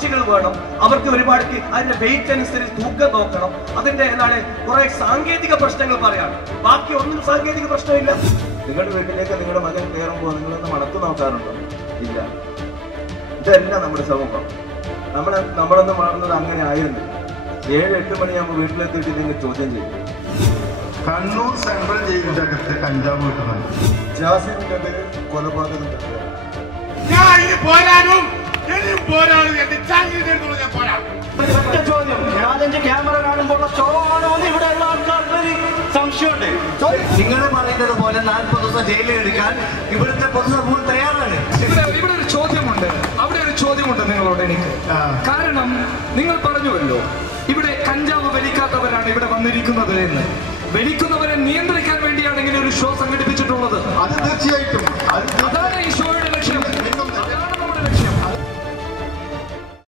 സാക്ഷികൾ വേണം, അവർക്ക് ഒരുപാട് അതിന്റെ വെയിറ്റ് അനുസരിച്ച് തൂക്കം നോക്കണം, അതിന്റെ എന്താണ് കുറെ സാങ്കേതിക പ്രശ്നങ്ങൾ പറയാണ്. ബാക്കി ഒന്നും സാങ്കേതിക പ്രശ്നമില്ല. നിങ്ങളുടെ വീട്ടിലേക്ക് നിങ്ങളുടെ മകൻ കയറുമ്പോൾ നിങ്ങളൊന്ന് മണത്ത് നോക്കാറുണ്ടോ? ഇല്ല. ഇതല്ല നമ്മുടെ സമൂഹം. നമ്മളൊന്നും മാറുന്നത് അങ്ങനെ ആയിരുന്നു. 7-8 മണിയാകുമ്പോൾ വീട്ടിലെത്തിയിട്ട് നിങ്ങൾ ചോദ്യം ചെയ്യും. കണ്ണൂർ സെൻട്രൽ ജയിലിന്റെ അകത്ത് കഞ്ചാവ് കിട്ടുന്നുണ്ട്. ജാസിമിനെതിരെ കൊലപാതകം ക്യാമറ കാണുമ്പോൾ ഷോ ആണോ എന്ന് ഇവിടെയുള്ള ആൾക്കാർക്ക് സംശയമുണ്ട്. നിങ്ങൾ പറയുന്നത് പോലെ 40 ദിവസം ജയിലിൽ എടുക്കാൻ ഇവിടുത്തെ പൊതുസമൂഹം തയ്യാറാണ്. ഇവിടെ ഒരു ചോദ്യമുണ്ട്, അവിടെ ഒരു ചോദ്യമുണ്ട് നിങ്ങളോട് എനിക്ക്. കാരണം നിങ്ങൾ പറഞ്ഞുവല്ലോ ഇവിടെ കഞ്ചാവ് വലിക്കാത്തവരാണ് ഇവിടെ വന്നിരിക്കുന്നത് എന്ന്. വലിക്കുന്നവരെ നിയന്ത്രിക്കാൻ വേണ്ടിയാണ് ഇങ്ങനെ ഒരു ഷോ